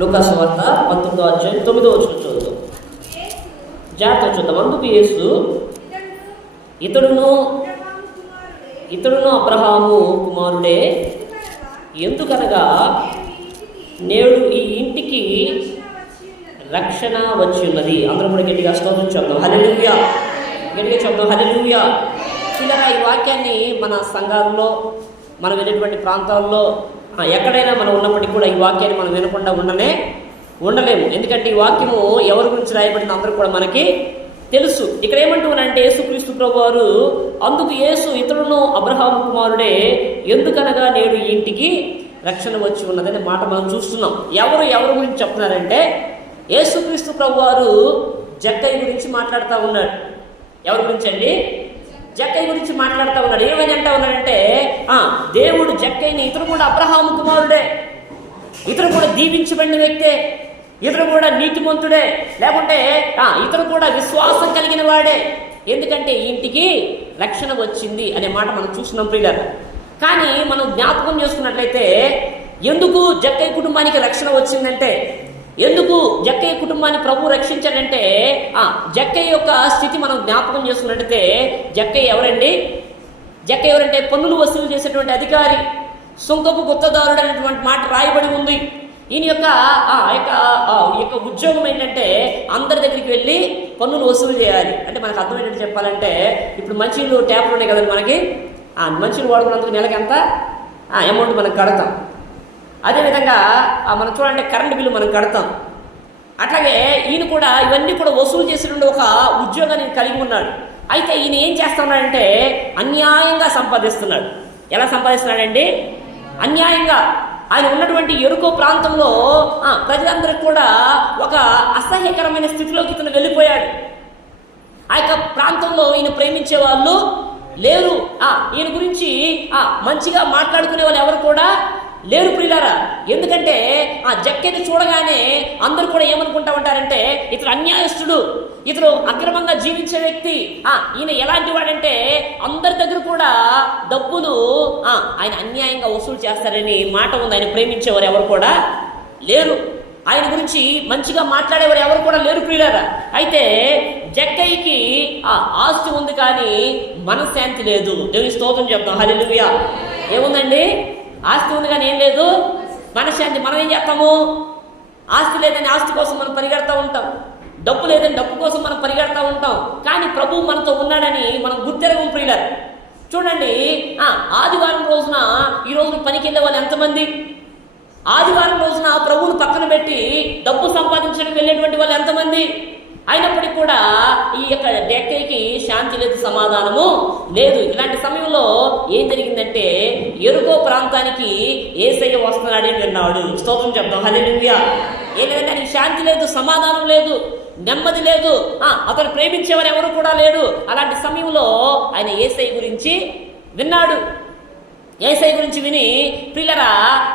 లూకాసు వార్త 19వ అధ్యాయం 9వ వచనం చదువుతాం. జాగ్రత్త చూద్దాం. అందుకు యేసు ఇతడును అబ్రహాము కుమారుడే, ఎందుకనగా నేడు ఈ ఇంటికి రక్షణ వచ్చి ఉన్నది. అందరూ కూడా గట్టిగా స్తోత్రం చెప్తాం. హల్లెలూయా, గట్టిగా చెప్తాం. హల్లెలూయా. చిన్నగా ఈ వాక్యాన్ని మన సంఘాల్లో, మనం వెళ్ళేటువంటి ప్రాంతాల్లో, ఎక్కడైనా మనం ఉన్నప్పటికీ కూడా ఈ వాక్యాన్ని మనం వినకుండా ఉండలేము. ఎందుకంటే ఈ వాక్యము ఎవరి గురించి రాయబడింది అందరూ కూడా మనకి తెలుసు. ఇక్కడ ఏమంటున్నారంటే యేసుక్రీస్తు ప్రభు వారు, అందుకు యేసు ఇతడును అబ్రహాము కుమారుడే, ఎందుకనగా నేడు ఈ ఇంటికి రక్షణ వచ్చి ఉన్నదనే మాట మనం చూస్తున్నాం. ఎవరి గురించి చెప్తున్నారంటే యేసుక్రీస్తు ప్రభు వారు జక్కయ్య గురించి మాట్లాడుతూ ఉన్నాడు. ఎవరి గురించి అండి? జక్కయ్య గురించి మాట్లాడుతూ ఉన్నాడు. ఏమని అంటా ఉన్నాడంటే, దేవుడు జక్కయ్యని, ఇతడు కూడా అబ్రహాము కుమారుడే, ఇతడు కూడా దీవించబడిన వ్యక్తే, ఇతడు కూడా నీతిమంతుడే, లేకుంటే ఇతడు కూడా విశ్వాసం కలిగిన వాడే, ఎందుకంటే ఇంటికి రక్షణ వచ్చింది అనే మాట మనం చూస్తున్నాం ప్రియులారా. కానీ మనం జ్ఞాపకం చేసుకున్నట్లయితే ఎందుకు జక్కయ్య కుటుంబానికి రక్షణ వచ్చిందంటే, ఎందుకు జక్కయ్య కుటుంబాన్ని ప్రభు రక్షించాడంటే, జక్కయ్య యొక్క స్థితి మనం జ్ఞాపకం చేసుకున్నట్లయితే జక్కయ్య ఎవరంటే పన్నులు వసూలు చేసేటువంటి అధికారి, సుంకపు గుత్తదారుడు అనేటువంటి మాట రాయబడి ఉంది. ఈయన యొక్క ఉద్యోగం ఏంటంటే అందరి దగ్గరికి వెళ్ళి పన్నులు వసూలు చేయాలి. అంటే మనకు అర్థమైనట్టు చెప్పాలంటే, ఇప్పుడు మంచినీళ్ళు ట్యాప్లు ఉన్నాయి కదండి మనకి, మంచినీళ్ళు వాడుకున్నందుకు నెలకి ఎంత అమౌంట్ మనం కడతాం. అదేవిధంగా మనం చూడాలంటే కరెంటు బిల్లు మనం కడతాం. అట్లాగే ఈయన కూడా ఇవన్నీ కూడా వసూలు చేసినటువంటి ఒక ఉద్యోగాన్ని కలిగి ఉన్నాడు. అయితే ఈయన ఏం చేస్తున్నాడంటే అన్యాయంగా సంపాదిస్తున్నాడు. ఎలా సంపాదిస్తున్నాడండి? అన్యాయంగా. ఆయన ఉన్నటువంటి ఎరుకో ప్రాంతంలో ప్రజలందరికీ కూడా ఒక అసహ్యకరమైన స్థితిలోకి ఇతను వెళ్ళిపోయాడు. ఆ యొక్క ప్రాంతంలో ఈయన ప్రేమించే వాళ్ళు లేరు. ఈయన గురించి మంచిగా మాట్లాడుకునే వాళ్ళు ఎవరు కూడా లేరు ప్రియులారా. ఎందుకంటే జక్కయ్యని చూడగానే అందరూ కూడా ఏమనుకుంటా ఉంటారంటే, ఇతడు అన్యాయస్తుడు, ఇతడు అక్రమంగా జీవించే వ్యక్తి, ఈయన ఎలాంటి వాడంటే అందరి దగ్గర కూడా డబ్బులు ఆయన అన్యాయంగా వసూలు చేస్తారని మాట ఉంది. ఆయన ప్రేమించేవారు ఎవరు కూడా లేరు, ఆయన గురించి మంచిగా మాట్లాడేవారు ఎవరు కూడా లేరు ప్రియులారా. అయితే జక్కయ్యకి ఆస్తి ఉంది కానీ మనశ్శాంతి లేదు. దేవుని స్తోత్రం చెప్తాం. హల్లెలూయా. ఏముందండి? ఆస్తి ఉంది కానీ ఏం లేదు, మనశ్శాంతి. మనం ఏం చేస్తాము? ఆస్తి లేదని ఆస్తి కోసం మనం పరిగెడతా ఉంటాం, డబ్బు లేదని డబ్బు కోసం మనం పరిగెడతా ఉంటాం. కానీ ప్రభువు మనతో ఉన్నాడని మనం గుర్తెరగం ప్రియులారా. చూడండి, ఆదివారం రోజున ఈ రోజున పనికి వెళ్ళే వాళ్ళు ఎంతమంది? ఆదివారం రోజున ప్రభువును పక్కన పెట్టి డబ్బు సంపాదించడానికి వెళ్ళేటువంటి వాళ్ళు ఎంతమంది? అయినప్పటికీ కూడా ఈ యొక్క జక్కయ్యకి శాంతి లేదు, సమాధానము లేదు. ఇలాంటి సమయంలో ఏం జరిగిందంటే ఎరుకో ప్రాంతానికి యేసయ్య వస్తున్నాడని విన్నాడు. స్తోత్రం చెప్తాం. హల్లెలూయా. ఏంటంటే ఆయనకి శాంతి లేదు, సమాధానం లేదు, నెమ్మది లేదు, అతను ప్రేమించేవారు ఎవరు కూడా లేడు. అలాంటి సమయంలో ఆయన యేసయ్య గురించి విన్నాడు. యేసయ్య గురించి విని ప్రియులరా,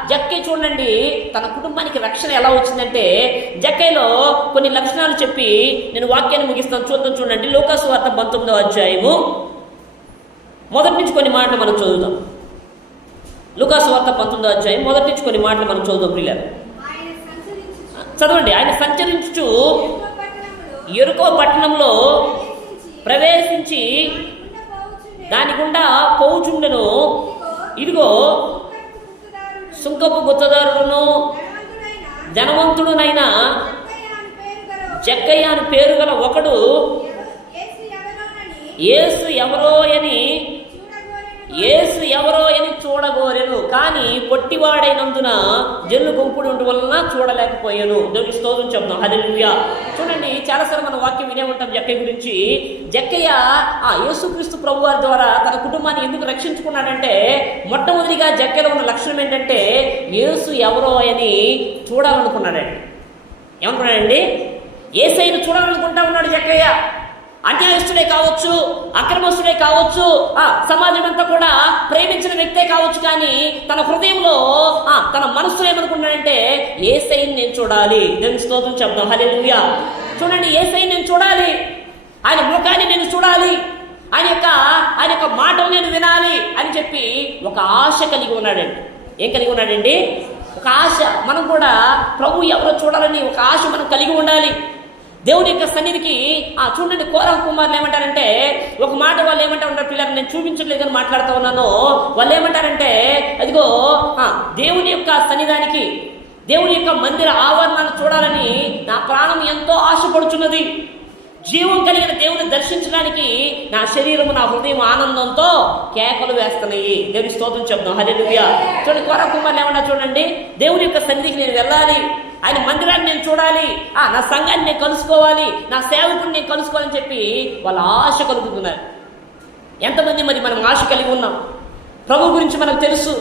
జక్కయ్య చూడండి తన కుటుంబానికి రక్షణ ఎలా వచ్చిందంటే, జక్కయ్యలో కొన్ని లక్షణాలు చెప్పి నేను వాక్యాన్ని ముగిస్తాను. చూడండి. లూకాసు వార్త 19వ అధ్యాయము మొదటి నుంచి కొన్ని మాటలు మనం చదువుదాం. లూకాసు వార్త 19వ అధ్యాయం మొదటి నుంచి కొన్ని మాటలు మనం చదువుదాం ప్రియులరా. చదవండి. ఆయన సంచరించుచు ఎరుకో పట్టణంలో ప్రవేశించి దాని గుండా పోవుచుండెను. ఇదిగో సుంకపు గుత్తదారుడును ధనవంతుడునైన జక్కయ్య అని పేరు గల ఒకడు యేసు ఎవరో అని చూడగోరెను, కానీ పొట్టివాడైనందున జనులు గుంపుడు ఉండటం వలన చూడలేకపోయాను. దేవునికి స్తోత్రం చెప్తాం. హల్లెలూయా. చూడండి, చాలాసార్లు మనం వాక్యం వినే ఉంటాం జక్కయ్య గురించి. జక్కయ్య యేసుక్రీస్తు ప్రభు వారి ద్వారా తన కుటుంబాన్ని ఎందుకు రక్షించుకున్నాడంటే, మొట్టమొదటిగా జక్కయ్యలో ఉన్న లక్షణం ఏంటంటే యేసు ఎవరో అని చూడాలనుకున్నాడండి. ఏమనుకున్నాడండి? యేసయ్యను చూడాలనుకుంటా ఉన్నాడు జక్కయ్య. అన్యాయస్తుడే కావచ్చు, అక్రమస్తుడే కావచ్చు, సమాజం అంతా కూడా ప్రేమించిన వ్యక్తే కావచ్చు, కానీ తన హృదయంలో తన మనస్సులో ఏమనుకున్నాడంటే యేసయ్యని నేను చూడాలి. దేవుని స్తోత్రం చెప్తాం. హల్లెలూయా. చూడండి, యేసయ్యని నేను చూడాలి, ఆయన ముఖాన్ని నేను చూడాలి, ఆయన యొక్క మాటలు నేను వినాలి అని చెప్పి ఒక ఆశ కలిగి ఉన్నాడండి. ఏం కలిగి ఉన్నాడండి? ఒక ఆశ. మనం కూడా ప్రభు ఎవరో చూడాలని ఒక ఆశ మనం కలిగి ఉండాలి. దేవుని యొక్క సన్నిధికి చూడండి, కోరహ కుమారులు ఏమంటారంటే, ఒక మాట వాళ్ళు ఏమంటారు పిల్లలు, నేను చూపించట్లేదని మాట్లాడుతూ ఉన్నాను. వాళ్ళు ఏమంటారంటే, అదిగో దేవుని యొక్క సన్నిధానికి, దేవుని యొక్క మందిర ఆవరణాన్ని చూడాలని నా ప్రాణం ఎంతో ఆశపడుచున్నది. జీవం కలిగిన దేవుని దర్శించడానికి నా శరీరము, నా హృదయం ఆనందంతో కేకలు వేస్తున్నాయి. దేవుని స్తోత్రం చెప్తాం. హల్లెలూయా. చూడండి, కోరహ కుమారులు ఏమన్నా చూడండి, దేవుని యొక్క సన్నిధికి నేను వెళ్ళాలి, ఆయన మందిరాన్ని నేను చూడాలి, నా సంఘాన్ని నేను కలుసుకోవాలి, నా సేవకుడిని నేను కలుసుకోవాలని చెప్పి వాళ్ళ ఆశ కలుగుతున్నారు. ఎంతమంది మరి మనం ఆశ కలిగి ఉన్నాం? ప్రభు గురించి మనకు తెలుసు,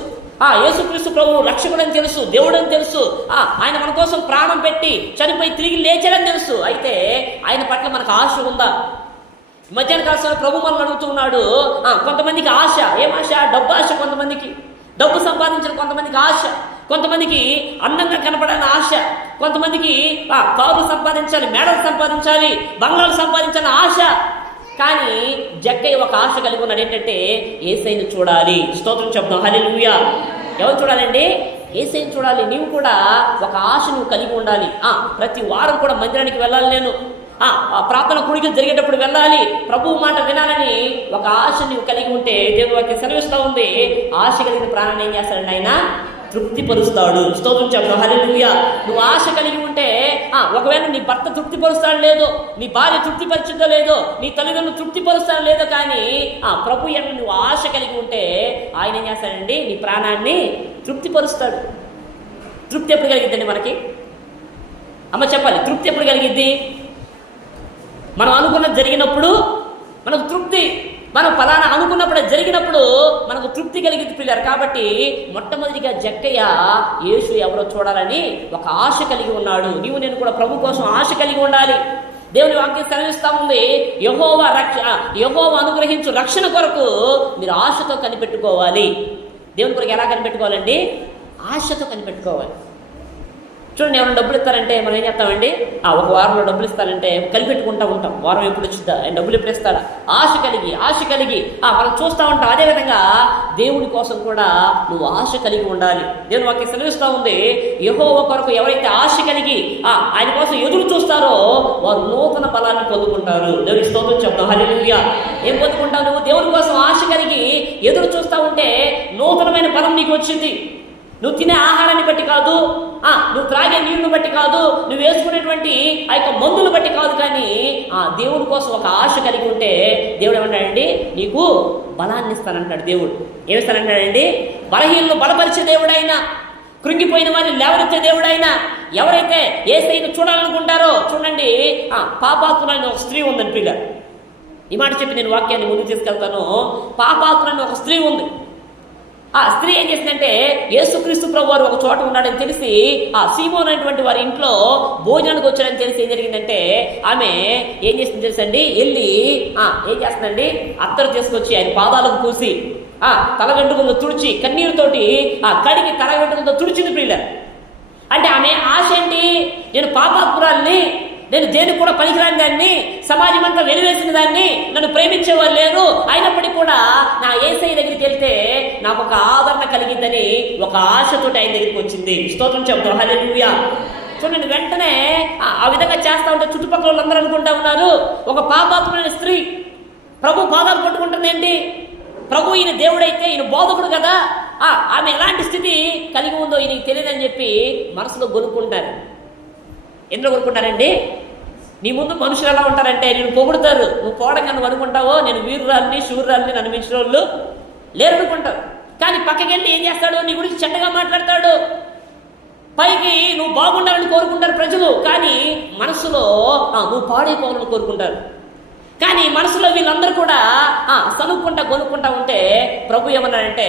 యేసుక్రీస్తు ప్రభు రక్షకుడు అని తెలుసు, దేవుడు అని తెలుసు, ఆయన మన కోసం ప్రాణం పెట్టి చనిపోయి తిరిగి లేచాడని తెలుసు. అయితే ఆయన పట్ల మనకు ఆశ ఉందా? మధ్యాహ్న కాలంలో ప్రభు మనల్ని అడుగుతున్నాడు. కొంతమందికి ఆశ, ఏం ఆశ? డబ్బు ఆశ. కొంతమందికి డబ్బు సంపాదించిన, కొంతమందికి ఆశ, కొంతమందికి అందంగా కనపడాలని ఆశ, కొంతమందికి కారు సంపాదించాలి, మేడలు సంపాదించాలి, బంగ్లాలు సంపాదించాలని ఆశ. కానీ జక్కయ్య ఒక ఆశ కలిగి ఉన్నాడు, ఏంటంటే యేసయ్యను చూడాలి. స్తోత్రం చెప్తాం. హల్లెలూయా. ఎవరు చూడాలండి? యేసయ్యను చూడాలి. నీవు కూడా ఒక ఆశ నువ్వు కలిగి ఉండాలి. ప్రతి వారం కూడా మందిరానికి వెళ్ళాలి, నేను ప్రార్థన కూడికలు జరిగేటప్పుడు వెళ్ళాలి, ప్రభువు మాట వినాలని ఒక ఆశ నువ్వు కలిగి ఉంటే దేవుని వాక్యం సెలవిస్తూ ఉంది, ఆశ కలిగిన ప్రాణాన్ని ఏం చేస్తాడండి? ఆయన తృప్తిపరుస్తాడు. స్తోత్రం చెప్తాం. హల్లెలూయా. నువ్వు ఆశ కలిగి ఉంటే ఒకవేళ నీ భర్త తృప్తిపరుస్తాడు లేదో, నీ భార్య తృప్తిపరిచిందో లేదో, నీ తల్లిదండ్రులు తృప్తిపరుస్తాడు లేదో, కానీ ప్రభు ఎన్న నువ్వు ఆశ కలిగి ఉంటే ఆయన ఏం చేస్తాడండి? నీ ప్రాణాన్ని తృప్తిపరుస్తాడు. తృప్తి ఎప్పుడు కలిగిద్దండి మనకి? అమ్మ చెప్పాలి, తృప్తి ఎప్పుడు కలిగిద్ది? మనం అనుకున్నది జరిగినప్పుడు మనకు తృప్తి. మనం ఫలానా అనుకున్నప్పుడు జరిగినప్పుడు మనకు తృప్తి కలిగింది పిల్లలు. కాబట్టి మొట్టమొదటిగా జక్కయ్య యేసు ఎవరో చూడాలని ఒక ఆశ కలిగి ఉన్నాడు. నీవు నేను కూడా ప్రభు కోసం ఆశ కలిగి ఉండాలి. దేవుని వాక్యం సెలవిస్తా ఉంది, యెహోవా అనుగ్రహించు రక్షణ కొరకు మీరు ఆశతో కనిపెట్టుకోవాలి. దేవుని కొరకు ఎలా కనిపెట్టుకోవాలండి? ఆశతో కనిపెట్టుకోవాలి. చూడండి, ఎవరైనా డబ్బులు ఇస్తారంటే మనం ఏం చేస్తామండి? ఒక వారంలో డబ్బులు ఇస్తారంటే కలిపెట్టుకుంటూ ఉంటాం, వారం ఎప్పుడు వచ్చిద్దా, ఆయన డబ్బులు ఎప్పుడు ఇస్తాడా, ఆశ కలిగి మనం చూస్తూ ఉంటాం. అదేవిధంగా దేవుని కోసం కూడా నువ్వు ఆశ కలిగి ఉండాలి. దేవుని వాక్యం సెలవిస్తూ ఉంది, యెహోవా కొరకు ఎవరైతే ఆశ కలిగి ఆయన కోసం ఎదురు చూస్తారో వారు నూతన బలాన్ని పొందుకుంటారు. దేవుని స్తోత్రం చెప్తాం. హల్లెలూయా. ఏం పొందుకుంటావు నువ్వు? దేవుని కోసం ఆశ కలిగి ఎదురు చూస్తూ ఉంటే నూతనమైన బలం నీకు వచ్చింది. నువ్వు తినే ఆహారాన్ని బట్టి కాదు, నువ్వు త్రాగే నీళ్లను బట్టి కాదు, నువ్వు వేసుకునేటువంటి ఆ యొక్క మందులు బట్టి కాదు, కానీ దేవుడి కోసం ఒక ఆశ కలిగి ఉంటే దేవుడు ఏమంటాడండి? నీకు బలాన్ని ఇస్తానంటాడు. దేవుడు ఏమిస్తానంటాడండి? బలహీనలు బలపరిచే దేవుడైనా, కృంగిపోయిన వారిని లేవనెత్తే దేవుడైనా, ఎవరైతే యేసయ్యను చూడాలనుకుంటారో చూడండి, పాపాత్ములైన ఒక స్త్రీ ఉందని పిల్లలు. ఈ మాట చెప్పి నేను వాక్యాన్ని ముందుకు తీసుకెళ్తాను. పాపాత్ములైన ఒక స్త్రీ ఉంది. ఆ స్త్రీ ఏం చేసిందంటే, యేసుక్రీస్తు ప్రభు వారు ఒక చోట ఉన్నాడని తెలిసి సీమోను అనేటువంటి వారి ఇంట్లో భోజనానికి వచ్చాడని తెలిసి ఏం జరిగిందంటే, ఆమె ఏం చేసింది తెలుసండి? వెళ్ళి ఏం చేస్తుందండి? అత్తరు తీసుకొచ్చి ఆయన పాదాలకు పూసి తల వెంట్రుకలతో తుడిచి కన్నీరుతోటి కడిగి తల వెంట్రుకలతో తుడిచింది ప్రియుల. అంటే ఆమె ఆశ ఏంటి? నేను పాపాత్మురాల్ని, నేను దేనికి కూడా పనికిరాని దాన్ని, సమాజం అంతా వెలివేసిన దాన్ని, నన్ను ప్రేమించేవాళ్ళు లేరు, అయినప్పటికీ కూడా నా యేసయ్య దగ్గరికి వెళ్తే నాకు ఒక ఆదరణ కలిగిందని ఒక ఆశతోటి ఆయన దగ్గరికి వచ్చింది. స్తోత్రం చెప్తాం. హల్లెలూయా. చూడండి, వెంటనే ఆ విధంగా చేస్తా ఉంటే చుట్టుపక్కల వాళ్ళందరూ అనుకుంటా ఉన్నారు, ఒక పాపాత్ములైన స్త్రీ ప్రభు పాదాలు పట్టుకుంటుంది ఏంటి? ప్రభు ఈయన దేవుడైతే, ఈయన బోధకుడు కదా, ఆమె ఎలాంటి స్థితి కలిగి ఉందో ఈయనకి తెలియదని చెప్పి మనసులో కొనుక్కుంటారు. ఎందులో కొనుక్కుంటారండి? నీ ముందు మనుషులు ఎలా ఉంటారంటే నేను పొగుడుతారు, నువ్వు పోవడంగా నువ్వు అనుకుంటావో నేను వీరురాల్ని శూరురాల్ని నన్ను మించిన వాళ్ళు లేరనుకుంటావు. కానీ పక్కకి వెళ్ళి ఏం చేస్తాడు? నీ గురించి చెడ్డగా మాట్లాడతాడు. పైకి నువ్వు బాగుండాలని కోరుకుంటారు ప్రజలు, కానీ మనసులో నువ్వు పాడైపోవాలని కోరుకుంటారు. కానీ మనసులో వీళ్ళందరూ కూడా సనుక్కుంటా కొనుక్కుంటా ఉంటే ప్రభు ఏమన్నాడంటే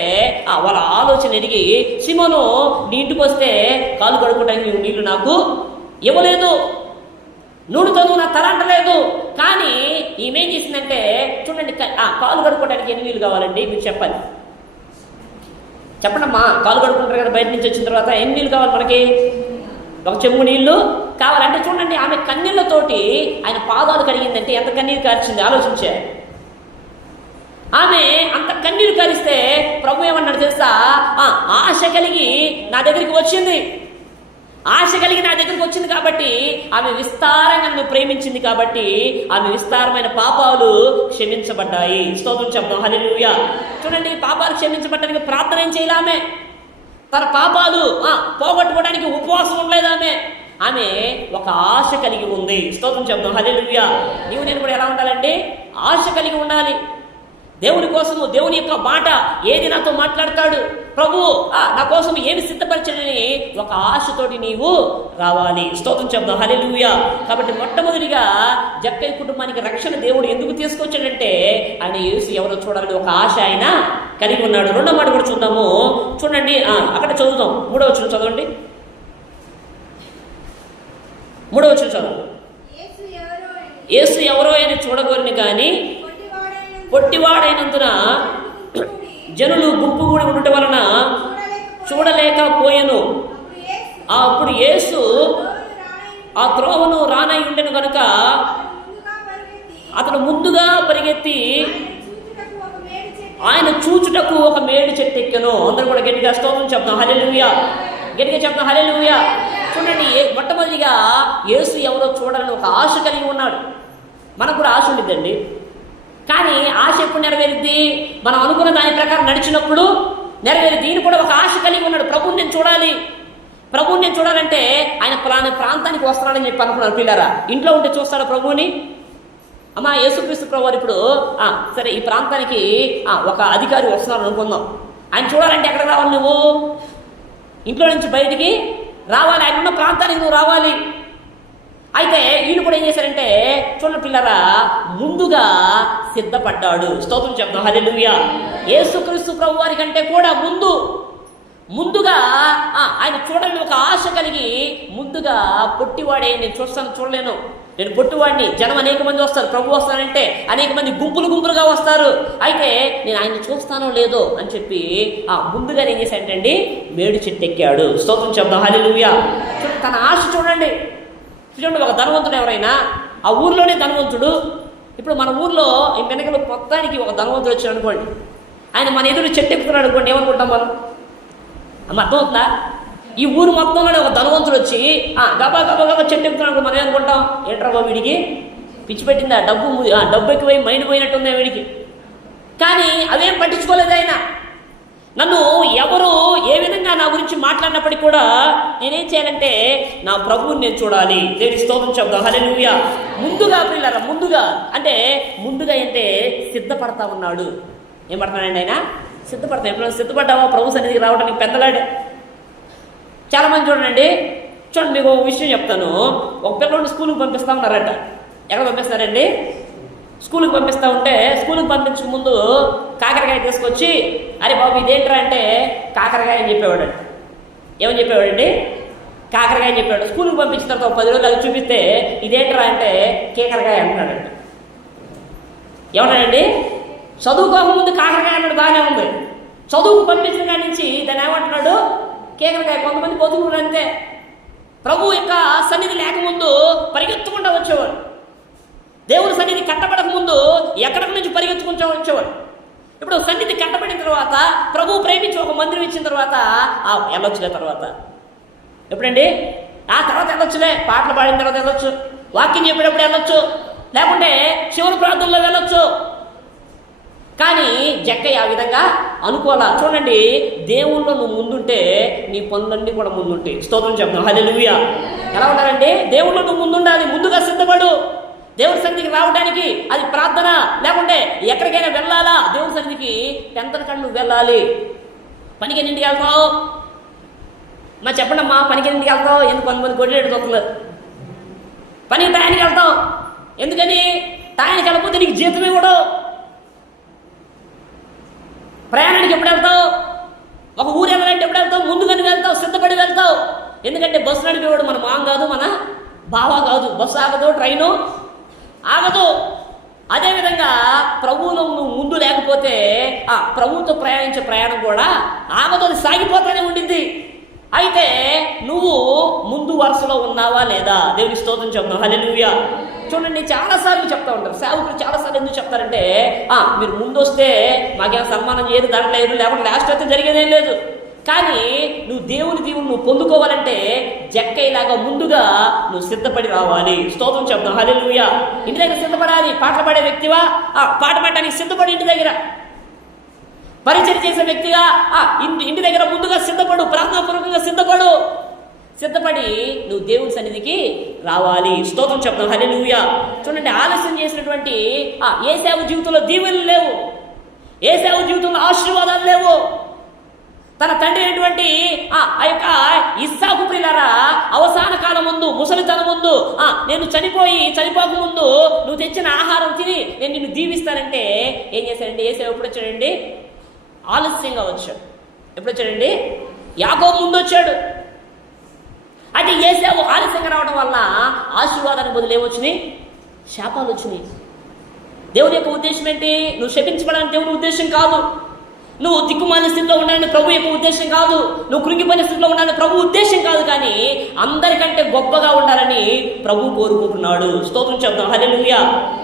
వాళ్ళ ఆలోచన ఎదిగి, సీమోను నీ ఇంటికి వస్తే కాలు కడుక్కోవడానికి నువ్వు నీళ్లు నాకు ఇవ్వలేదు, నూనెతో నా తలంటలేదు. కానీ ఈమెం చేసిందంటే చూడండి, కాలు కడుక్కోవడానికి ఎన్ని నీళ్ళు కావాలండి మీరు చెప్పాలి, చెప్పండమ్మా. కాలు కడుక్కుంటారు కదా బయట నుంచి వచ్చిన తర్వాత, ఎన్ని నీళ్ళు కావాలి మనకి? ఒక చెంబు నీళ్లు కావాలంటే చూడండి, ఆమె కన్నీళ్లతోటి ఆయన పాదాలు కడిగిందంటే ఎంత కన్నీరు కార్చింది ఆలోచించే. ఆమె అంత కన్నీరు కారిస్తే ప్రభు ఏమన్నాడు తెలుసా? ఆశ కలిగి నా దగ్గరికి వచ్చింది, ఆశ కలిగి నా దగ్గరికి వచ్చింది కాబట్టి, ఆమె విస్తారంగా నన్ను ప్రేమించింది కాబట్టి ఆమె విస్తారమైన పాపాలు క్షమించబడ్డాయి. స్తోత్రం చెప్తాం, హల్లెలూయా. చూడండి, పాపాలు క్షమించబడ్డానికి ప్రార్థన ఏం చేయాలి? ఆమె తన పాపాలు పోగొట్టుకోవడానికి ఉపవాసం ఉండలేదు. ఆమె ఒక ఆశ కలిగి ఉంది. స్తోత్రం చెప్తాం, హల్లెలూయా. నీవు నేను కూడా ఎలా ఉండాలండి? ఆశ కలిగి ఉండాలి. దేవుని కోసము, దేవుని యొక్క మాట ఏది నాతో మాట్లాడతాడు, ప్రభు నా కోసం ఏమి సిద్ధపరచని ఒక ఆశతోటి నీవు రావాలి. స్తోత్రం చెప్దాం, హల్లెలూయా. కాబట్టి మొట్టమొదటిగా జక్కయ్య కుటుంబానికి రక్షణ దేవుడు ఎందుకు తీసుకొచ్చాడంటే ఆయన యేసు ఎవరో చూడాలని ఒక ఆశ ఆయన కలిగి ఉన్నాడు. రెండో మాట కూడా చూద్దాము. చూడండి, అక్కడ చదువుదాం. 3వ వచనం చదవండి. 3వ వచనం చదువు. యేసు ఎవరో అని చూడగోరిని కానీ పొట్టివాడైనందున జనులు గుంపు కూడి ఉండటం వలన చూడలేకపోయెను. అప్పుడు యేసు ఆ త్రోవను రానై ఉండెను కనుక అతను ముందుగా పరిగెత్తి ఆయన చూచుటకు ఒక మేడి చెట్టు ఎక్కెను. అందరూ కూడా గట్టిగా స్తోత్రం చెప్తాం, హల్లెలూయా. గట్టిగా చెప్తాం, హల్లెలూయా. చూడండి, మొట్టమొదటిగా యేసు ఎవరో చూడాలని ఒక ఆశ కలిగి ఉన్నాడు. మనకు కూడా ఆశ ఉండిద్దండి. కానీ ఆశ ఎప్పుడు నెరవేరుద్ది? మనం అనుకున్న దాని ప్రకారం నడిచినప్పుడు నెరవేరుద్ది. ఈయన కూడా ఒక ఆశ కలిగి ఉన్నాడు. ప్రభువుని నేను చూడాలి, ప్రభువుని నేను చూడాలంటే ఆయన ప్రాంతానికి వస్తున్నాడని చెప్పి అనుకున్నాను. పిల్లరా, ఇంట్లో ఉంటే చూస్తాడు ప్రభువుని? అమ్మా, యేసుక్రీస్తు ప్రభు ఇప్పుడు సరే ఈ ప్రాంతానికి ఒక అధికారి వస్తున్నాడు అనుకుందాం. ఆయన చూడాలంటే ఎక్కడికి రావాలి? నువ్వు ఇంట్లో నుంచి బయటికి రావాలి, ఆయన ఉన్న ప్రాంతానికి నువ్వు రావాలి. అయితే ఈయన కూడా ఏం చేశారంటే, చూడండి పిల్లరా, ముందుగా సిద్ధపడ్డాడు. స్తోత్రం చెప్తాం, హల్లెలూయా. యేసుక్రీస్తు ప్రభు వారి కంటే కూడా ముందుగా ఆయన చూడాలని ఒక ఆశ కలిగి ముందుగా పొట్టివాడే, నేను చూడలేను, నేను పొట్టివాడిని, జనం అనేక మంది వస్తారు, ప్రభు వస్తానంటే అనేక మంది గుంపులుగా వస్తారు, అయితే నేను ఆయన చూస్తానో లేదో అని చెప్పి ముందుగా ఏం చేశాడండి? మేడి చెట్టు ఎక్కాడు. స్తోత్రం చెప్తాం, హల్లెలూయా. తన ఆశ చూడండి. ఒక ధనవంతుడు ఎవరైనా ఆ ఊర్లోనే ధనవంతుడు. ఇప్పుడు మన ఊర్లో ఈ వెనకలు మొత్తానికి ఒక ధనవంతుడు వచ్చాడు అనుకోండి, ఆయన మన ఎదురు చెట్టు ఎక్కుతున్నాడు అనుకోండి, ఏమనుకుంటాం మనం? అర్థమవుతుందా? ఈ ఊరు మొత్తంలోనే ఒక ధనవంతుడు వచ్చి గబా చెట్టు ఎక్కుతున్నాడు, మనం ఏమనుకుంటాం? ఏంట్రా బాబు, వీడికి పిచ్చి పెట్టిందా, డబ్బు ఎక్కువై మైండ్ పోయినట్టుందా వీడికి? కానీ అవేం పట్టించుకోలేదు ఆయన. నన్ను ఎవరు ఏ విధంగా నా గురించి మాట్లాడినప్పటికీ కూడా నేనేం చేయాలంటే నా ప్రభువుని నేను చూడాలి. దేవుని స్తోత్రం చెప్తాం, హల్లెలూయా. ముందుగా పిల్లరా, ముందుగా అంటే సిద్ధపడతా ఉన్నాడు. ఏం పడతాడండి ఆయన? సిద్ధపడతాం. ఎప్పుడైనా సిద్ధపడ్డావా ప్రభు సన్నిధికి రావడానికి? పెద్దలాడే చాలామంది చూడండి, మీకు ఒక విషయం చెప్తాను. ఒక పిల్లలు స్కూల్కి పంపిస్తా ఉన్నారట. ఎక్కడ పంపిస్తారండి? స్కూల్కి పంపిస్తూ ఉంటే స్కూల్కి పంపించక ముందు కాకరకాయ తీసుకొచ్చి, అరే బాబు ఇదేంట్రా అంటే కాకరకాయ అని చెప్పేవాడు. ఏమని చెప్పేవాడండి? కాకరకాయ అని చెప్పాడు. స్కూల్కి పంపించిన తర్వాత 10 రోజులు అది చూపిస్తే ఇదేంట్రా అంటే కేకరకాయ అంటున్నాడండి. ఏమన్నాడండి? చదువుకోకముందు కాకరకాయ అన్నాడు, బాగానే ఉంది. చదువుకు పంపించిన కాడి నుంచి దాన్ని ఏమంటున్నాడు? కేకరకాయ. కొంతమంది బతుకులు అంతే, ప్రభు యొక్క సన్నిధి లేకముందు పరిగెత్తుకుంటూ వచ్చేవాడు. దేవుని సన్నిధి కట్టబడక ముందు ఎక్కడి నుంచి పరిగెత్తుకుంటూ వచ్చేవాడు. ఇప్పుడు సన్నిధి కట్టబడిన తర్వాత, ప్రభు ప్రేమించి ఒక మందిరం ఇచ్చిన తర్వాత వెళ్ళొచ్చులే. తర్వాత ఎప్పుడండి? ఆ తర్వాత వెళ్ళొచ్చులే, పాటలు పాడిన తర్వాత వెళ్ళొచ్చు, వాక్యం చెప్పేటప్పుడు వెళ్ళొచ్చు, లేకుంటే శివుని ప్రార్థనలో వెళ్ళొచ్చు. కానీ జక్కయ్య ఆ విధంగా అనుకోవాలా. చూడండి, దేవుళ్ళో నువ్వు ముందుంటే నీ పనులన్నీ కూడా ముందుంటాయి. స్తోత్రం చెప్తాం, హల్లెలూయా. ఎలా ఉంటారండి? దేవుళ్ళో నువ్వు ముందుండాలి. ముందుగా సిద్ధపడు. దేవుడి సన్నిధికి రావడానికి అది ప్రార్థన, లేకుంటే ఎక్కడికైనా వెళ్ళాలా దేవుడి సన్నిధికి 10th కన్నా నువ్వు వెళ్ళాలి. పనికి ఎన్నింటికి వెళ్తావు? చెప్పండి అమ్మా, పనికి ఎన్నింటికి వెళ్తావు? ఎందుకు? కొంతమంది కొట్టేడు తొక్కలేదు. పనికి టయానికి వెళ్తావు. ఎందుకని? టయానికి వెళ్ళకపోతే నీకు జీతం ఇవ్వడు. ప్రయాణానికి ఎప్పుడు వెళ్తావు? ఒక ఊరు వెళ్ళాలంటే ఎప్పుడు వెళ్తావు? ముందుగానే వెళ్తావు, సిద్ధపడి వెళ్తావు. ఎందుకంటే బస్సు నడిపేవాడు మన మామ కాదు, మన బావ కాదు. బస్సు ఆగదు, ట్రైను ఆగదు. అదేవిధంగా ప్రభువులో నువ్వు ముందు లేకపోతే ప్రభువుతో ప్రయాణించే ప్రయాణం కూడా ఆగదు, అది సాగిపోతానే ఉండింది. అయితే నువ్వు ముందు వరుసలో ఉన్నావా లేదా? దేవుని స్తోత్రం చెప్తాం. హల్లెలూయా. చూడండి, చాలాసార్లు చెప్తా ఉంటారు సేవకులు. చాలాసార్లు ఎందుకు చెప్తారంటే, మీరు ముందు వస్తే మాకేం సన్మానం చేయదు, దాంట్లో లేదు, లేకపోతే లాస్ట్ అయితే జరిగేదేం లేదు. కానీ నువ్వు దేవుని దీవుని నువ్వు పొందుకోవాలంటే జక్కయ్యలాగా ముందుగా నువ్వు సిద్ధపడి రావాలి. స్తోత్రం చెప్తాం. హల్లెలూయా. ఇంటి దగ్గర సిద్ధపడాలి. పాటలు పాడే వ్యక్తివా, పాట పాడడానికి సిద్ధపడి ఇంటి దగ్గర. పరిచయం చేసే వ్యక్తిగా ఇంటి దగ్గర ముందుగా సిద్ధపడు, ప్రార్థనాపూర్వకంగా సిద్ధపడి నువ్వు దేవుని సన్నిధికి రావాలి. స్తోత్రం చెప్తాం. హల్లెలూయా. చూడండి, ఆలస్యం చేసినటువంటి ఏశావు జీవితంలో దీవెనలు లేవు, ఏశావు జీవితంలో ఆశీర్వాదాలు లేవు. తన తండ్రి అయినటువంటి ఆ యొక్క ఇస్సాకు ప్రియులారా, అవసాన కాలం ముందు, ముసలితనం ముందు, నేను చనిపోక ముందు నువ్వు తెచ్చిన ఆహారం తిని నేను నిన్ను దీవిస్తానంటే ఏం చేశాడండి? ఏశావు ఎప్పుడు వచ్చాడండి? ఆలస్యంగా వచ్చాడు. ఎప్పుడు వచ్చాడండి? యాకోబు ముందు వచ్చాడు. అంటే ఏశావు ఆలస్యంగా రావడం వల్ల ఆశీర్వాదానికి బదులు ఏమొచ్చినాయి? శాపాలు వచ్చినాయి. దేవుని యొక్క ఉద్దేశం ఏంటి? నువ్వు శపించబడాలని దేవుని ఉద్దేశం కాదు. నువ్వు దిక్కుమాలిన స్థితిలో ఉండాలని ప్రభు యొక్క ఉద్దేశం కాదు. నువ్వు కృంగిపోయిన స్థితిలో ఉండాలని ప్రభు ఉద్దేశం కాదు. కానీ అందరికంటే గొప్పగా ఉండాలని ప్రభు కోరుకుంటున్నాడు. స్తోత్రం చెప్తాం. హల్లెలూయా.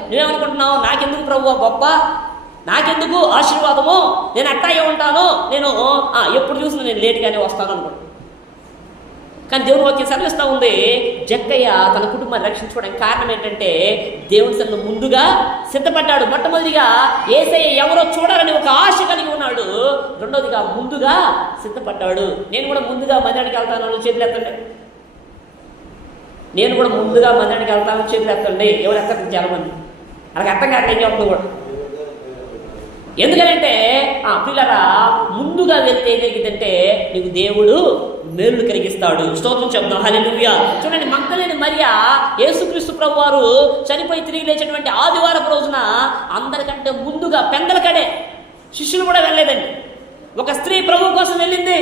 నువ్వేమనుకుంటున్నావు? నాకెందుకు ప్రభు గొప్ప, నాకెందుకు ఆశీర్వాదము, నేను అట్టాగే ఉంటాను, నేను ఎప్పుడు చూసినా నేను లేట్గానే వస్తాను అనుకుంటున్నాను. కానీ దేవుని వాక్యం సెలవిస్తూ ఉంది, జక్కయ్య తన కుటుంబాన్ని రక్షించుకోవడానికి కారణం ఏంటంటే దేవుని సన్నిధిలో ముందుగా సిద్ధపడ్డాడు. మొట్టమొదటిగా యేసయ్య ఎవరో చూడాలని ఒక ఆశ కలిగి ఉన్నాడు. రెండోదిగా ముందుగా సిద్ధపడ్డాడు. నేను కూడా ముందుగా మందిరానికి వెళ్తాను, చేతులు ఎత్తండి. నేను కూడా ముందుగా మందిరానికి వెళ్తాను, చేతులు ఎత్తండి. ఎవరు ఎత్తండి? చాలా మంది. అలాగే అర్థం కాక ఏం చెప్తుంది కూడా. ఎందుకంటే పిల్లరా, ముందుగా వెళ్తే ఏం జరిగిందంటే నీకు దేవుడు మేలులు కలిగిస్తాడు. స్తోత్రం చెప్తాం. హల్లెలూయా. చూడండి, మగ్దలేని మరియా యేసుక్రీస్తు ప్రభు వారు చనిపోయి తిరిగి లేచినటువంటి ఆదివారపు రోజున అందరికంటే ముందుగా పెందలకడే, శిష్యులు కూడా వెళ్ళలేదండి, ఒక స్త్రీ ప్రభు కోసం వెళ్ళింది.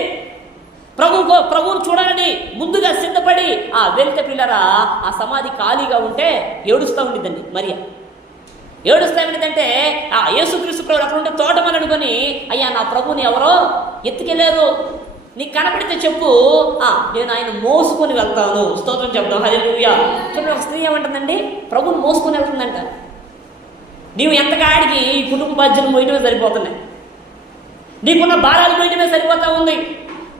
ప్రభువును చూడాలని ముందుగా సిద్ధపడి వెళ్తే పిల్లరా, ఆ సమాధి ఖాళీగా ఉంటే ఏడుస్తూ ఉండిద్దండి మరియా. ఏడుస్తా ఏమిటంటే యేసుక్రీస్తు ప్రభు అక్కడ ఉంటే తోటమని అనుకొని, అయ్యా నా ప్రభుని ఎవరో ఎత్తుకెళ్ళారు, నీకు కనపడితే చెప్పు, నేను ఆయన మోసుకొని వెళ్తాను. స్తోత్రం చెప్తాం. హల్లెలూయా. చూడండి, ఒక స్త్రీ ఏమంటుందండి? ప్రభుని మోసుకొని వెళ్తుందంట. నీవు ఎంతకాడికి ఈ కుటుంబ బాధ్యతలు మోయటమే సరిపోతున్నాయి, నీకున్న భారాలు మోయటమే సరిపోతా ఉంది.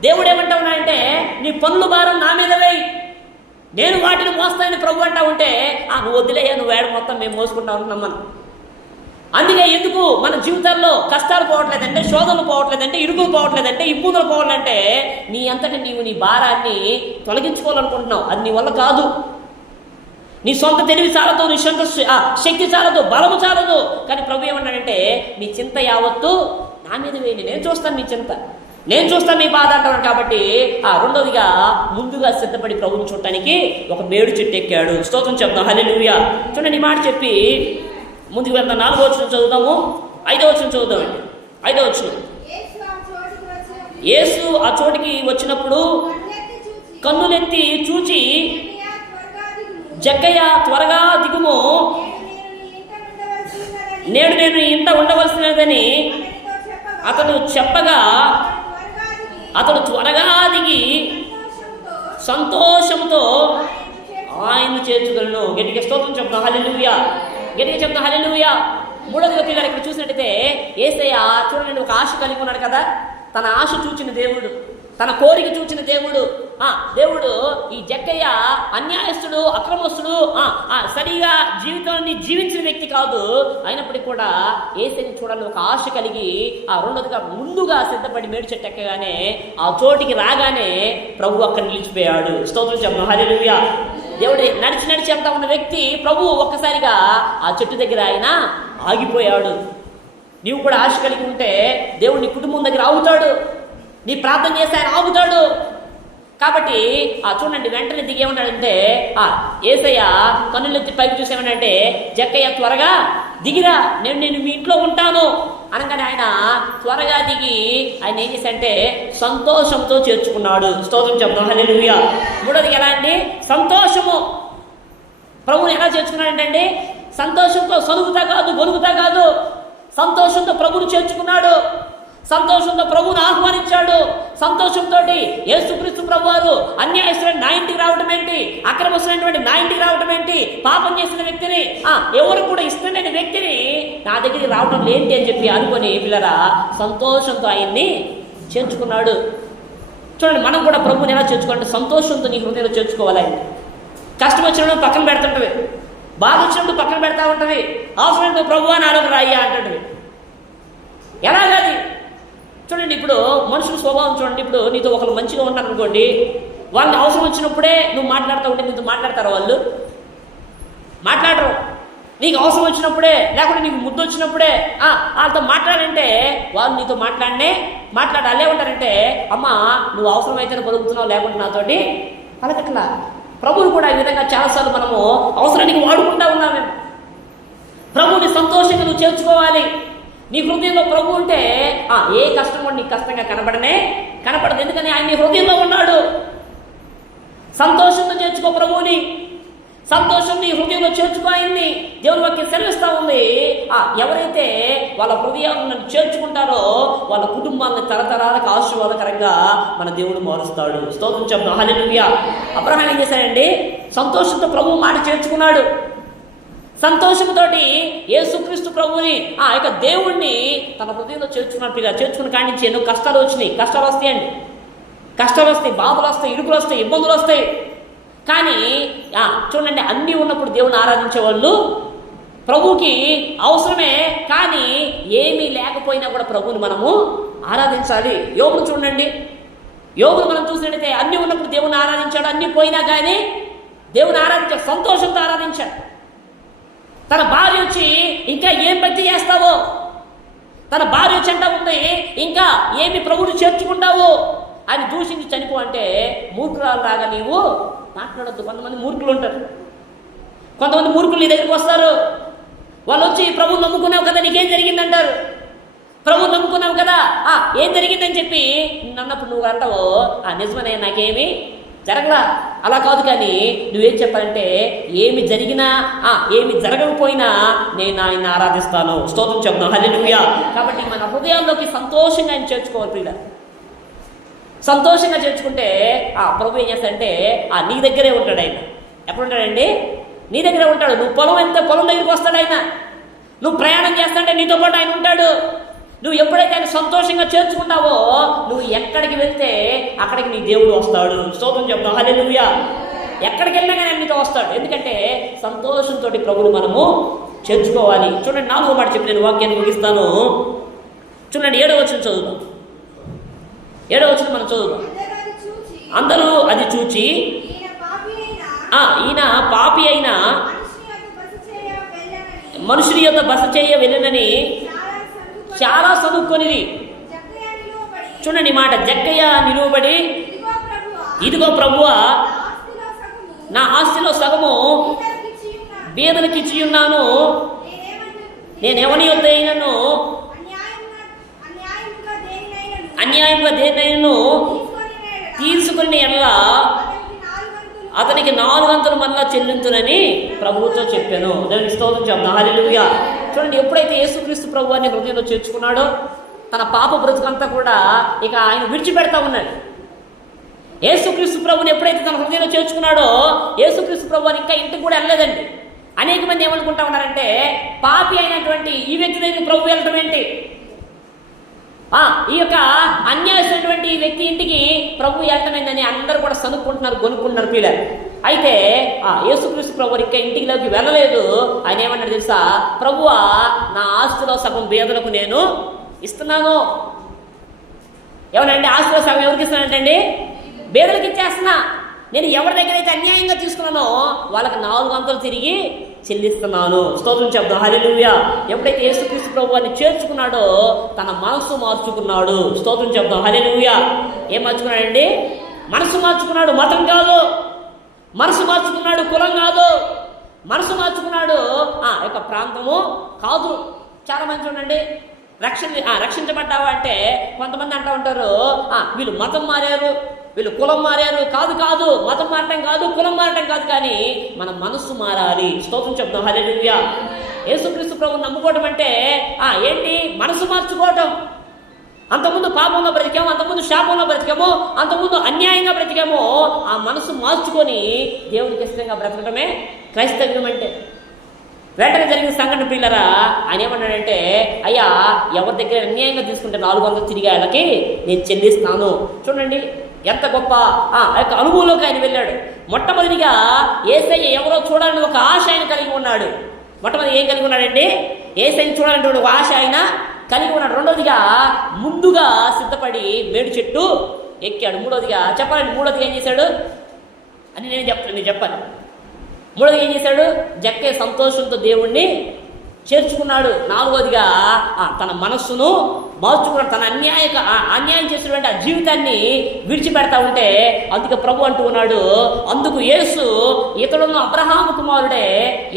దేవుడు ఏమంటా ఉన్నాడంటే, నీ పనుల భారం నా మీద వేయి, నేను వాటిని మోస్తానని ప్రభు అంటా ఉంటే నువ్వు వదిలేయా, నువ్వు వేడ మొత్తం మేము మోసుకుంటా ఉంటున్నాం మనం. అందుకే ఎందుకు మన జీవితాల్లో కష్టాలు పోవట్లేదంటే, శోధనలు పోవట్లేదంటే, ఇరుకులు పోవట్లేదంటే, ఇబ్బందులు పోవాలంటే నీ అంతటా నీవు నీ భారాన్ని తొలగించుకోవాలనుకుంటున్నావు. అది నీ వల్ల కాదు. నీ సొంత తెలివి చాలదు, నీ సొంత శక్తి చాలదు, బలము చాలదు. కానీ ప్రభు ఏమన్నాడంటే, మీ చింత యావత్తు నా మీద వేయండి, నేను చూస్తాను మీ చింత, నేను చూస్తాను మీ బాధ అంటాను. కాబట్టి రెండోదిగా ముందుగా సిద్ధపడి ప్రభువుని చూడటానికి ఒక మేడు చెట్టు ఎక్కాడు. స్తోత్రం చెప్తాం. హల్లెలూయా. చూడండి, ఈ మాట చెప్పి ముందుకు వెళ్తాం. 4వ వచనం చదువుదాము, 5వ వచనం చదువుదామండి. 5వ వచనం, యేసు ఆ చోటికి వచ్చినప్పుడు కన్నులెత్తి చూచి, జక్కయ్య త్వరగా దిగుము, నేడు నేను ఇంత ఉండవలసినదని అతడు చెప్పగా అతడు త్వరగా దిగి సంతోషంతో ఆయన చేర్చుగలను. గట్టిగా స్తోత్రం చెప్తాం. హల్లెలూయా. గట్టిగా చెప్తాం. హల్లెలూయా. మూడోదిగా పిల్లలు ఇక్కడ చూసినట్టయితే యేసయ్య చూడండి ఒక ఆశ కలిగి ఉన్నాడు కదా. తన ఆశ చూచిన దేవుడు, తన కోరిక చూచిన దేవుడు. దేవుడు ఈ జక్కయ్య అన్యాయస్తుడు, అక్రమస్తుడు, సరిగా జీవితాన్ని జీవించిన వ్యక్తి కాదు. అయినప్పటికీ కూడా యేసయ్యని చూడాలని ఒక ఆశ కలిగి రెండోదిగా ముందుగా సిద్ధపడి మేడు చెట్టు ఎక్కగానే ఆ చోటికి రాగానే ప్రభు అక్కడ నిలిచిపోయాడు. స్తోత్రం చెప్తాం. హల్లెలూయా. దేవుడు నడిచి వెళ్తా ఉన్న వ్యక్తి ప్రభు ఒక్కసారిగా ఆ చెట్టు దగ్గర ఆయన ఆగిపోయాడు. నీవు కూడా ఆశ కలిగి ఉంటే దేవుడు నీ కుటుంబం దగ్గర ఆగుతాడు, నీ ప్రార్థన చేస్తే ఆయన ఆగుతాడు. కాబట్టి చూడండి, వెంటనే దిగేమన్నాడంటే యేసయ్య కన్నులెత్తి పైకి చూసేమనంటే, జక్కయ్య త్వరగా దిగిరా, నేను మీ ఇంట్లో ఉంటాను అనగానే ఆయన త్వరగా దిగి ఆయన ఏం చేశాడంటే సంతోషంతో చేర్చుకున్నాడు. స్తోత్రం చెప్తాం. హల్లెలూయా. మూడోదికి ఎలా అండి? సంతోషము. ప్రభువుని ఎలా చేర్చుకున్నాడంటే సంతోషంతో, సలుగుతా కాదు, గొలుగుతా కాదు, సంతోషంతో ప్రభువుని చేర్చుకున్నాడు. సంతోషంతో ప్రభువును ఆహ్వానించాడు. సంతోషంతో యేసుక్రీస్తు ప్రభువారు అన్యాయస్తులైన నా ఇంటికి రావటం ఏంటి, అక్రమస్తులైనటువంటి నా ఇంటికి రావటం ఏంటి, పాపం చేసిన వ్యక్తిని, ఎవరు కూడా ఇష్టం లేని వ్యక్తిని నా దగ్గరికి రావటం ఏంటి అని చెప్పి అనుకొని పిల్లరా సంతోషంతో ఆయన్ని చేర్చుకున్నాడు. చూడండి, మనం కూడా ప్రభువుని ఎలా చేర్చుకోవాలంటే సంతోషంతో నీ హృదయంలో చేర్చుకోవాలి. ఆయన కష్టం వచ్చినప్పుడు పక్కన పెడుతుంటవి, బాధ వచ్చినప్పుడు పక్కన పెడతా ఉంటవి, అవసరమైన ప్రభువా నాలుగు రాయ్యా అంటుంటవి. ఎలాగది చూడండి, ఇప్పుడు మనుషుల స్వభావం చూడండి. ఇప్పుడు నీతో ఒకరు మంచిగా ఉంటారు అనుకోండి, వాళ్ళని అవసరం వచ్చినప్పుడే నువ్వు మాట్లాడుతూ ఉంటే నీతో మాట్లాడతారు, వాళ్ళు మాట్లాడరు. నీకు అవసరం వచ్చినప్పుడే, లేకుంటే నీకు ముద్దు వచ్చినప్పుడే వాళ్ళతో మాట్లాడంటే వాళ్ళు నీతో మాట్లాడాలి. ఏమంటారంటే, అమ్మా నువ్వు అవసరమైతేనే పలుకుతున్నావు, లేకుంటే నాతోటి పలకట్లా. ప్రభువుని కూడా ఈ విధంగా చాలాసార్లు మనము అవసరానికి వాడుకుంటా ఉన్నాం. మేము ప్రభువుని సంతోషంగా నువ్వు చేర్చుకోవాలి. నీ హృదయంలో ప్రభు ఉంటే ఏ కష్టం కూడా నీకు కష్టంగా కనపడదు. ఎందుకని ఆయన నీ హృదయంలో ఉన్నాడు. సంతోషంతో చేర్చుకో ప్రభువుని, సంతోషం నీ హృదయంలో చేర్చుకో ఆయన్ని. దేవుని వాక్యం సెలవిస్తా ఉంది, ఎవరైతే వాళ్ళ హృదయాలను చేర్చుకుంటారో వాళ్ళ కుటుంబాలను తరతరాలకు ఆశీర్వాదకరంగా మన దేవుడు మారుస్తాడు. స్తోత్రం చెప్తాం, హల్లెలూయా. అబ్రహాం ఏం చేశాడండి? సంతోషంతో ప్రభువు మాట చేర్చుకున్నాడు. సంతోషంతో యేసుక్రీస్తు ప్రభువుని ఆ యొక్క దేవుణ్ణి తన హృదయంలో చేర్చుకున్న కాడి నుంచి ఎన్నో కష్టాలు వచ్చినాయి. కష్టాలు వస్తాయండి, బాధలు వస్తాయి, ఇరుకులు వస్తాయి, ఇబ్బందులు వస్తాయి. కానీ చూడండి, అన్నీ ఉన్నప్పుడు దేవుని ఆరాధించే వాళ్ళు ప్రభువుకి అవసరమే. కానీ ఏమీ లేకపోయినా కూడా ప్రభువుని మనము ఆరాధించాలి. యోగును చూడండి, యోగును మనం చూసినట్టయితే అన్నీ ఉన్నప్పుడు దేవుని ఆరాధించాడు, అన్నీ పోయినా కానీ దేవుని ఆరాధించాడు, సంతోషంతో ఆరాధించాడు. తన భార్య వచ్చి ఇంకా ఏం భక్తి చేస్తావో, తన భార్య వచ్చి అంటా ఉంది ఇంకా ఏమి ప్రభువుని చేర్చుకుంటావు అని దూషించి చనిపో అంటే మూర్ఖురాలులాగా నీవు మాట్లాడొద్దు. కొంతమంది మూర్ఖులు ఉంటారు, కొంతమంది మూర్ఖులు నీ దగ్గరికి వస్తారు. వాళ్ళు వచ్చి ప్రభువుని నమ్ముకున్నావు కదా, నీకేం జరిగిందంటారు. ప్రభువుని నమ్ముకున్నావు కదా, ఏం జరిగిందని చెప్పి అన్నప్పుడు నువ్వు అంటావు, నిజమనే నాకేమి జరగలా. అలా కాదు, కానీ నువ్వేం చెప్పాలంటే ఏమి జరిగినా ఏమి జరగకపోయినా నేను ఆయన ఆరాధిస్తాను. స్తోత్రం చెప్తాను, హల్లెలూయా. కాబట్టి మన హృదయాల్లోకి సంతోషంగా ఆయన చేర్చుకోవాలి. పిల్ల సంతోషంగా చేర్చుకుంటే ప్రభు ఏం చేస్తాడంటే నీ దగ్గరే ఉంటాడు. ఆయన ఎప్పుడు ఉంటాడండి? నీ దగ్గరే ఉంటాడు. నువ్వు పొలం దగ్గరికి వస్తాడు ఆయన. నువ్వు ప్రయాణం చేస్తాంటే నీతో పాటు ఆయన ఉంటాడు. నువ్వు ఎప్పుడైతే ఆయన సంతోషంగా చేర్చుకుంటావో నువ్వు ఎక్కడికి వెళ్తే అక్కడికి నీ దేవుడు వస్తాడు. స్తోత్రం చెప్తాం, హల్లెలూయా. ఎక్కడికి వెళ్ళినా కానీ ఆయన నీతో వస్తాడు. ఎందుకంటే సంతోషంతో ప్రభువుని మనము చేర్చుకోవాలి. చూడండి, 4వ మాట చెప్పి నేను వాక్యాన్ని ముగిస్తాను. చూడండి, 7వ వచనం చదువుదాం. 7వ వచనం మనం చదువుదాం. అందరూ అది చూచి ఈయన పాపి అయిన మనుషుని యొక్క బస చేయ వెళ్ళనని చాలా సనుక్కొనిది. చూడండి మాట, జక్కయ్య నిలువబడి, ఇదిగో ప్రభువా నా ఆస్తిలో సగము బీదలకు ఇచ్చి ఉన్నాను, నేనెవని యొద్ద అయినను అన్యాయంగా దేనైనను తీసుకుని ఎడల అతనికి 4 వంతులు మళ్ళా చెల్లించునని ప్రభువుతో చెప్పాను. దానికి స్తోత్రం చెప్తాను, హల్లెలూయా. చూడండి, ఎప్పుడైతే యేసుక్రీస్తు ప్రభువాన్ని హృదయంలో చేర్చుకున్నాడో తన పాప బ్రతుకంతా కూడా ఇక ఆయన విడిచిపెడతా ఉన్నాడు. యేసుక్రీస్తు ప్రభుని ఎప్పుడైతే తన హృదయంలో చేర్చుకున్నాడో యేసుక్రీస్తు ప్రభువాన్ని ఇంకా ఇంటికి కూడా వెళ్ళలేదండి. అనేక మంది ఏమనుకుంటా ఉన్నారంటే పాపి అయినటువంటి ఈ వ్యక్తి దగ్గర ప్రభు వెళ్ళటం ఏంటి, ఈ యొక్క అన్యాయమైనటువంటి వ్యక్తి ఇంటికి ప్రభు వెళ్ళటమైందని అందరూ కూడా సనుక్కుంటున్నారు, కొనుక్కుంటున్నారు పిల్లలు. అయితే యేసుక్రీస్తు ప్రభు ఇంకా ఇంటికి వెళ్ళలేదు. ఆయన ఏమన్నాడు తెలుసా? ప్రభువా నా ఆస్తిలో సగం బీదలకు నేను ఇస్తున్నాను. ఏమనండి, ఆస్తిలో సగం ఎవరికి ఇస్తున్నానంటండి? బీదలకు ఇచ్చేస్తున్నా. నేను ఎవరి దగ్గర అయితే అన్యాయంగా తీసుకున్నానో వాళ్ళకి 4 వంతులు తిరిగి చెల్లిస్తున్నాను. స్తోత్రం చెప్దాం, హల్లెలూయా. ఎప్పుడైతే యేసుక్రీస్తు ప్రభువాన్ని చేర్చుకున్నాడో తన మనసు మార్చుకున్నాడు. స్తోత్రం చెప్దాం, హల్లెలూయా. ఏం మార్చుకున్నాడండి? మనసు మార్చుకున్నాడు. మతం కాదు, మనసు మార్చుకున్నాడు. కులం కాదు, మనసు మార్చుకున్నాడు. యొక్క ప్రాంతము కాదు. చాలా మంది చూడండి, రక్షించబడ్డావా అంటే కొంతమంది అంటూ ఉంటారు వీళ్ళు మతం మారారు, వీళ్ళు కులం మారారు. కాదు, మతం మారటం కాదు, కులం మారటం కాదు, కానీ మన మనస్సు మారాలి. స్తోత్రం చెప్తాం, హల్లెలూయా. యేసుక్రీస్తు ప్రభువుని నమ్ముకోవటం అంటే ఏంటి? మనసు మార్చుకోవటం. అంతకుముందు పాపంలో బ్రతికాము, అంతకుముందు శాపంలో బ్రతికాము, అంతకుముందు అన్యాయంగా బ్రతికాము. ఆ మనసు మార్చుకొని దేవునికి ఇష్టంగా బ్రతకడమే క్రైస్తవ్యం అంటే. వెంటనే జరిగిన సంఘటన పిల్లరా, ఆయన ఏమన్నాడంటే, అయ్యా ఎవరి దగ్గర అన్యాయంగా తీసుకుంటే 400 తిరిగి వాళ్ళకి నేను చెల్లిస్తాను. చూడండి ఎంత గొప్ప యొక్క అనుభవంలోకి ఆయన వెళ్ళాడు. మొట్టమొదటిగా యేసయ్య ఎవరో చూడాలని ఒక ఆశ ఆయన కలిగి ఉన్నాడు. మొట్టమొదటి ఏం కలిగి ఉన్నాడండి? యేసయ్యని చూడాలంటే ఒక ఆశ ఆయన కలిగి ఉన్నాడు. రెండోదిగా ముందుగా సిద్ధపడి మేడు చెట్టు ఎక్కాడు. మూడోదిగా చెప్పాలండి, మూడోదిగా ఏం చేశాడు అని నేను చెప్పాలి. మూడోది ఏం చేశాడు? జక్కే సంతోషంతో దేవుణ్ణి చేర్చుకున్నాడు. నాలుగోదిగా తన మనస్సును మార్చుకున్నాడు. తన అన్యాయం చేసినటువంటి ఆ జీవితాన్ని విడిచిపెడతా ఉంటే అందుకే ప్రభు అంటూ ఉన్నాడు, అందుకు యేసు ఇతడును అబ్రహాము కుమారుడే,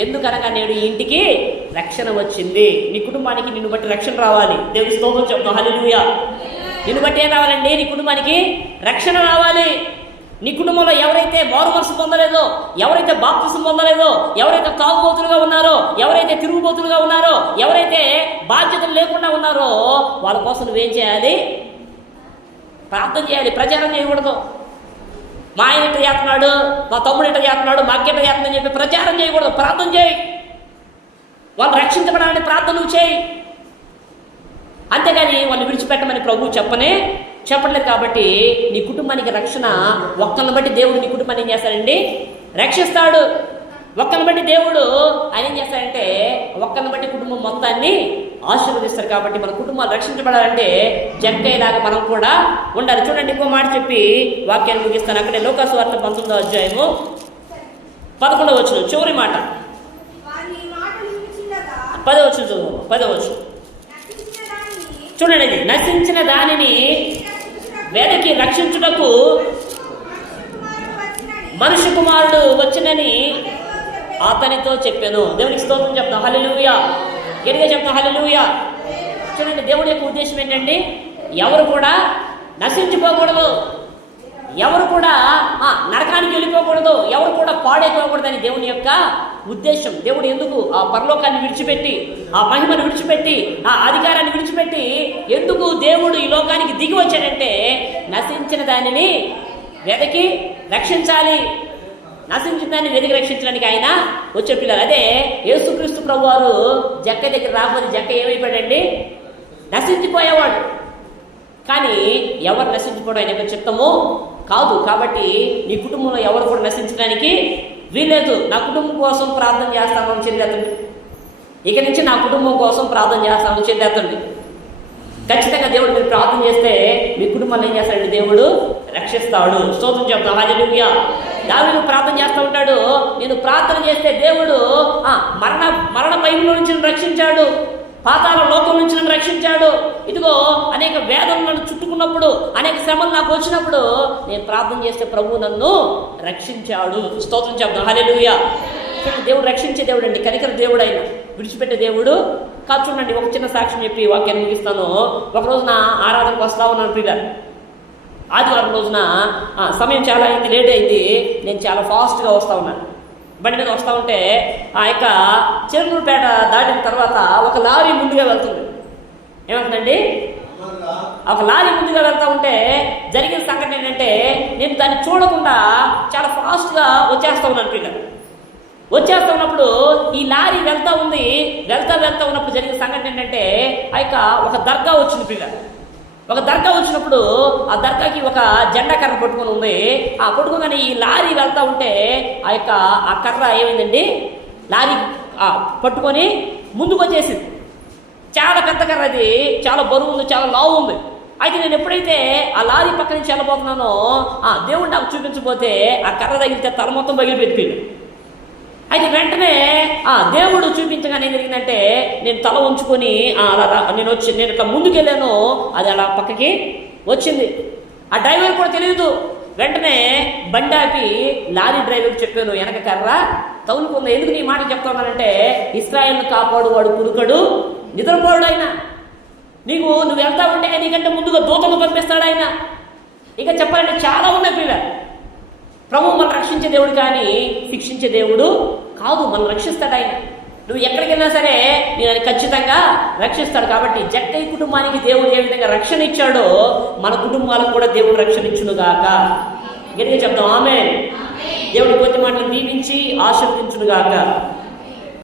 ఎందుకనగా నేడు ఈ ఇంటికి రక్షణ వచ్చింది. నీ కుటుంబానికి నిన్ను బట్టి రక్షణ రావాలి. దేవుని స్తోత్రం చెప్తాం. హల్లెలూయా. నిన్ను బట్టి ఏం రావాలండి? నీ కుటుంబానికి రక్షణ రావాలి. నీ కుటుంబంలో ఎవరైతే మారు మనసు పొందలేదో, ఎవరైతే బాప్తిసం పొందలేదో, ఎవరైతే తాగుబోతులుగా ఉన్నారో, ఎవరైతే తిరుగుబోతులుగా ఉన్నారో, ఎవరైతే బాధ్యతలు లేకుండా ఉన్నారో వాళ్ళ కోసం నువ్వేం చేయాలి? ప్రార్థన చేయాలి. ప్రచారం చేయకూడదు. మా ఆయన ఎట్లా చేస్తున్నాడు, మా తమ్ముడు ఎట్లా చేస్తున్నాడు, మా అక్క ఎట్లా చేస్తుందని చెప్పి ప్రచారం చేయకూడదు. ప్రార్థన చేయి. వాళ్ళు రక్షించబడాలని ప్రార్థన నువ్వు చేయి. అంతేగాని వాళ్ళు విడిచిపెట్టమని ప్రభువు చెప్పట్లేదు. కాబట్టి నీ కుటుంబానికి రక్షణ ఒక్కరిని బట్టి దేవుడు నీ కుటుంబాన్ని ఏం చేస్తాడండి? రక్షిస్తాడు. ఒక్కరిని బట్టి దేవుడు ఆయన ఏం చేస్తాడంటే ఒక్కరిని బట్టి కుటుంబం మొత్తాన్ని ఆశీర్వదిస్తారు. కాబట్టి మన కుటుంబాలు రక్షించబడాలంటే జక్కయ్యలాగా మనం కూడా ఉండాలి. చూడండి, ఇంకో మాట చెప్పి వాక్యాన్ని ముగిస్తాను. అక్కడే లోకాసు వార్త 19వ అధ్యాయము 11వ వచనం చివరి మాట. 10వ వచనం చదువు. 10వ వచనం చూడండి. నశించిన దానిని వెదకి రక్షించుటకు మనుష్య కుమారుడు వచ్చినని అతనితో చెప్పాను. దేవునికి స్తోత్రం చెప్తాం. హల్లెలూయా. గట్టిగా చెప్తాం. హల్లెలూయా. చూడండి, దేవుడి యొక్క ఉద్దేశం ఏంటండి? ఎవరు కూడా నశించిపోకూడదు, ఎవరు కూడా నరకానికి వెళ్ళిపోకూడదు, ఎవరు కూడా పాడైపోకూడదని దేవుని యొక్క ఉద్దేశం. దేవుడు ఎందుకు ఆ పరలోకాన్ని విడిచిపెట్టి, ఆ మహిమను విడిచిపెట్టి, ఆ అధికారాన్ని విడిచిపెట్టి ఎందుకు దేవుడు ఈ లోకానికి దిగి వచ్చాడంటే నశించిన దానిని వెదకి రక్షించాలి. నశించిన దాన్ని వెదకి రక్షించడానికి ఆయన వచ్చే పిల్లలు. అదే యేసుక్రీస్తు ప్రభువారు జక్క దగ్గర రాకపోతే జక్క ఏమైపోయాడండి? నశించిపోయేవాడు. కానీ ఎవరు నశించిపోవడం ఆయన యొక్క చిత్తము కాదు. కాబట్టి నీ కుటుంబంలో ఎవరు కూడా నశించడానికి వీలేదు. నా కుటుంబం కోసం ప్రార్థన చేస్తామని చెందేతండి. ఇక నుంచి నా కుటుంబం కోసం ప్రార్థన చేస్తామని చెందేతండి. ఖచ్చితంగా దేవుడు మీరు ప్రార్థన చేస్తే మీ కుటుంబాన్ని ఏం చేస్తాడండి? దేవుడు రక్షిస్తాడు. స్తోత్రం చెప్తాం. హల్లెలూయా. దావీదు ప్రార్థన చేస్తూ ఉంటాడు, నేను ప్రార్థన చేస్తే దేవుడు మరణ భయంలో నుంచి రక్షించాడు, పాతాళ లోకం నుంచి నన్ను రక్షించాడు. ఇదిగో అనేక వేదనలు నన్ను చుట్టుకున్నప్పుడు, అనేక శ్రమలు నాకు వచ్చినప్పుడు నేను ప్రార్థన చేస్తే ప్రభువు నన్ను రక్షించాడు. స్తోత్రం చెప్తాం. హల్లెలూయా. దేవుడు రక్షించే దేవుడు అండి, కనికర దేవుడు అయినా విడిచిపెట్టే దేవుడు కాదు. చూడండి, ఒక చిన్న సాక్ష్యం చెప్పి వాక్యాన్ని ముగిస్తాను. ఒక రోజున ఆరాధనకు వస్తా ఉన్నాను పిల్లలు. ఆదివారం రోజున సమయం చాలా అయింది, లేట్ అయింది. నేను చాలా ఫాస్ట్గా వస్తూ ఉన్నాను. బండి మీద వస్తూ ఉంటే ఆ యొక్క చెరుకులపేట దాటిన తర్వాత ఒక లారీ ముందుగా వెళ్తుంది. ఏమవుతుందండి? ఒక లారీ ముందుగా వెళ్తూ ఉంటే జరిగిన సంఘటన ఏంటంటే నేను దాన్ని చూడకుండా చాలా ఫాస్ట్గా వచ్చేస్తూ ఉన్నాను పిల్లలు. వచ్చేస్తూ ఉన్నప్పుడు ఈ లారీ వెళ్తూ ఉన్నప్పుడు జరిగిన సంఘటన ఏంటంటే ఆ యొక్క ఒక దర్గా వచ్చింది పిల్లలు. ఒక దర్గా వచ్చినప్పుడు ఆ దర్గాకి ఒక జెండా కర్ర పట్టుకొని ఉంది. ఆ పట్టుకోగానే ఈ లారీ వెళ్తూ ఉంటే ఆ కర్ర ఏమైందండి? లారీ పట్టుకొని ముందుకు వచ్చేసింది. చాలా పెద్ద కర్ర, అది చాలా బరువు ఉంది, చాలా లావు ఉంది. అయితే నేను ఎప్పుడైతే ఆ లారీ పక్క నుంచి వెళ్ళబోతున్నానో దేవుడు నాకు చూపించబోతే ఆ కర్ర తగిలితే తల మొత్తం పగిలిపోయింది. అయితే వెంటనే దేవుడు చూపించగానే ఏం జరిగిందంటే నేను తల ఉంచుకొని నేను ఇట్లా ముందుకెళ్ళాను, అది అలా పక్కకి వచ్చింది. ఆ డ్రైవర్ కూడా తెలియదు. వెంటనే బండి ఆపి లారీ డ్రైవర్కి చెప్పాను, వెనక కర్ర తగులుకుంది. ఎందుకు నీ మాట చెప్తా ఉన్నానంటే ఇశ్రాయేలును కాపాడు వాడు పురుకడు నిద్రపోడు ఆయన. నువ్వు వెళ్తా ఉంటే నీకంటే ముందుగా దూతను పంపిస్తాడు ఆయన. ఇక చెప్పాలంటే చాలా ఉన్నాయి పిల్లలు. ప్రభు మనం రక్షించే దేవుడు కానీ శిక్షించే దేవుడు కాదు. మనం రక్షిస్తాడు ఆయన. నువ్వు ఎక్కడికైనా సరే నేను ఖచ్చితంగా రక్షిస్తాడు. కాబట్టి జక్కయ్య కుటుంబానికి దేవుడు ఏ విధంగా రక్షణ ఇచ్చాడో మన కుటుంబాలకు కూడా దేవుడు రక్షణ ఇచ్చును గాక. గట్టిగా చెప్తాం ఆమేన్. దేవుడి కొద్ది మాటలు దీవించి ఆశీర్వదించును గాక.